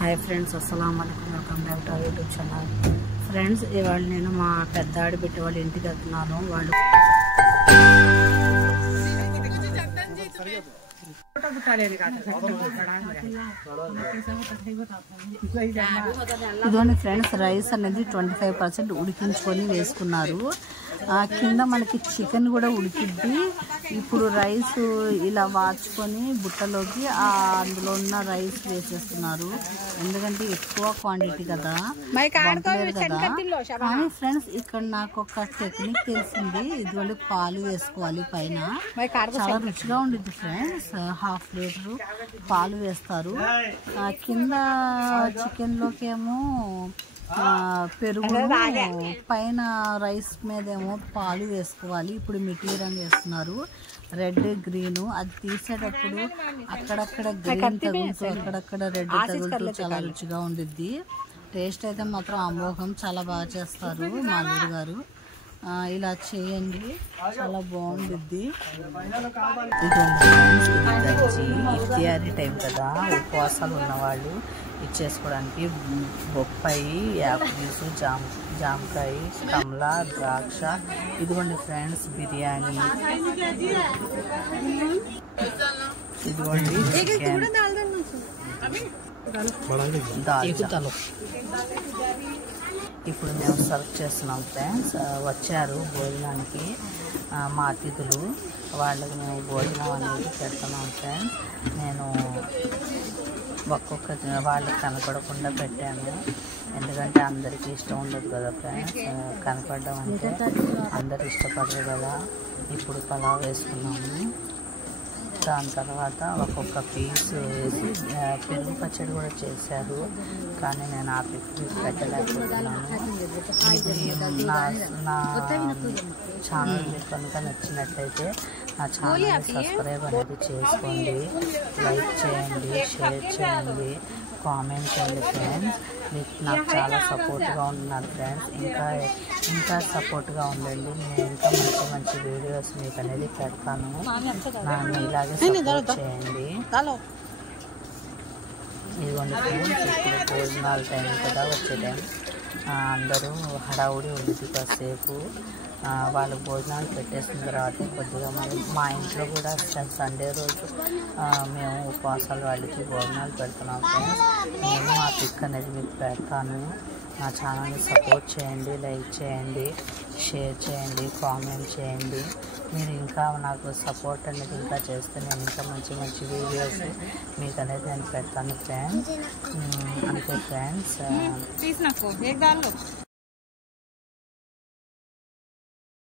हाय friends अस्सलाम वालेकुम welcome back to YouTube channel friends इवाल నేను మా పెద్ద ఆడబిడ్డ వాళ్ళ ఇంటికి వెళ్తున్నాను వాళ్ళు ఇదోని ఫ్రెండ్స్ రైస్ అనేది 25% ఉడికించుకొని వేసుకున్నారు కింద మనకి చికెన్ కూడా ఉడికిద్ది ఇప్పుడు రైస్ ఇలా వార్చుకొని బుట్టలోకి అందులో ఉన్న రైస్ వేసేస్తున్నారు ఎందుకంటే ఎక్కువ క్వాంటిటీ కదా కానీ ఫ్రెండ్స్ ఇక్కడ నాకు ఒక టెక్నిక్ తెలిసింది ఇదివల్ల పాలు వేసుకోవాలి పైన చాలా రుచిగా ఉండిద్ది ఫ్రెండ్స్ హాఫ్ లీటర్ పాలు వేస్తారు కింద చికెన్ లోకి ఏమో పెరుగు పైన రైస్ మీద ఏమో పాలు వేసుకోవాలి ఇప్పుడు మిటీరియల్ వేస్తున్నారు రెడ్ గ్రీన్ అది తీసేటప్పుడు అక్కడక్కడ గ్రీన్ తగులుతూ అక్కడక్కడ రెడ్ తగులుతూ చాలా రుచిగా ఉండిద్ది టేస్ట్ అయితే మాత్రం అమోఘం చాలా బాగా చేస్తారు మా అల్లుడు గారు ఇలా చేయండి చాలా బాగుండిద్ది ఇఫ్తియారీ టైం కదా ఉపవాసాలు ఉన్నవాళ్ళు ఇచ్చేసుకోవడానికి బొప్పాయి యాపిల్ జ్యూసు జామకాయ కమలా ద్రాక్ష ఇదిగోండి ఫ్రెండ్స్ బిర్యానీ ఇదిగోండి చికెన్ దాల్చా ఇప్పుడు మేము సర్వ్ చేస్తున్నాం ఫ్రెండ్స్ వచ్చారు భోజనానికి మా అతిథులు వాళ్ళకి మేము భోజనం అనేది పెడుతున్నాం ఫ్రెండ్స్ నేను ఒక్కొక్క వాళ్ళకి కనపడకుండా పెట్టాను ఎందుకంటే అందరికీ ఇష్టం ఉండదు కదా ఫ్రెండ్స్ కనపడడం అంటే అందరు ఇష్టపడరు కదా ఇప్పుడు పలావ్ వేసుకున్నాము దాని తర్వాత ఒక్కొక్క పీస్ వేసి పెరుగు పచ్చడి కూడా చేశారు కానీ నేను ఆ పీస్ పెట్టలేకపోతున్నాను ఇది నా ఛానల్ మీకు కనుక నచ్చినట్లయితే నా ఛానల్ సబ్స్క్రైబ్ అనేది చేసుకోండి లైక్ చేయండి షేర్ చేయండి కామెంట్ చేయండి ఫ్రెండ్స్ మీకు నాకు చాలా సపోర్ట్గా ఉంటున్నారు ఫ్రెండ్స్ ఇంకా సపోర్ట్గా ఉండండి నేను ఇంకా మంచి మంచి వీడియోస్ మీకు అనేది పెడతాను నన్ను ఇలాగే సపోర్ట్ చేయండి ఇదిగోండి ఫ్రెండ్స్ ఇప్పుడు భోజనాల టైం కదా వచ్చే టైం అందరూ హడావుడి ఉంది కాసేపు వాళ్ళు భోజనాలు పెట్టేసిన తర్వాత కొద్దిగా మా ఇంట్లో కూడా సండే రోజు మేము ఉపవాసాలు వాళ్ళకి భోజనాలు పెడుతున్నాం ఫ్రెండ్స్ నేను ఆ పిక్ అనేది మీకు పెడతాను నా ఛానల్ని సపోర్ట్ చేయండి లైక్ చేయండి షేర్ చేయండి కామెంట్ చేయండి మీరు ఇంకా నాకు సపోర్ట్ అనేది ఇంకా చేస్తే నేను ఇంకా మంచి మంచి వీడియోస్ మీకు అనేది నేను పెడతాను ఫ్రెండ్స్ అంతే ఫ్రెండ్స్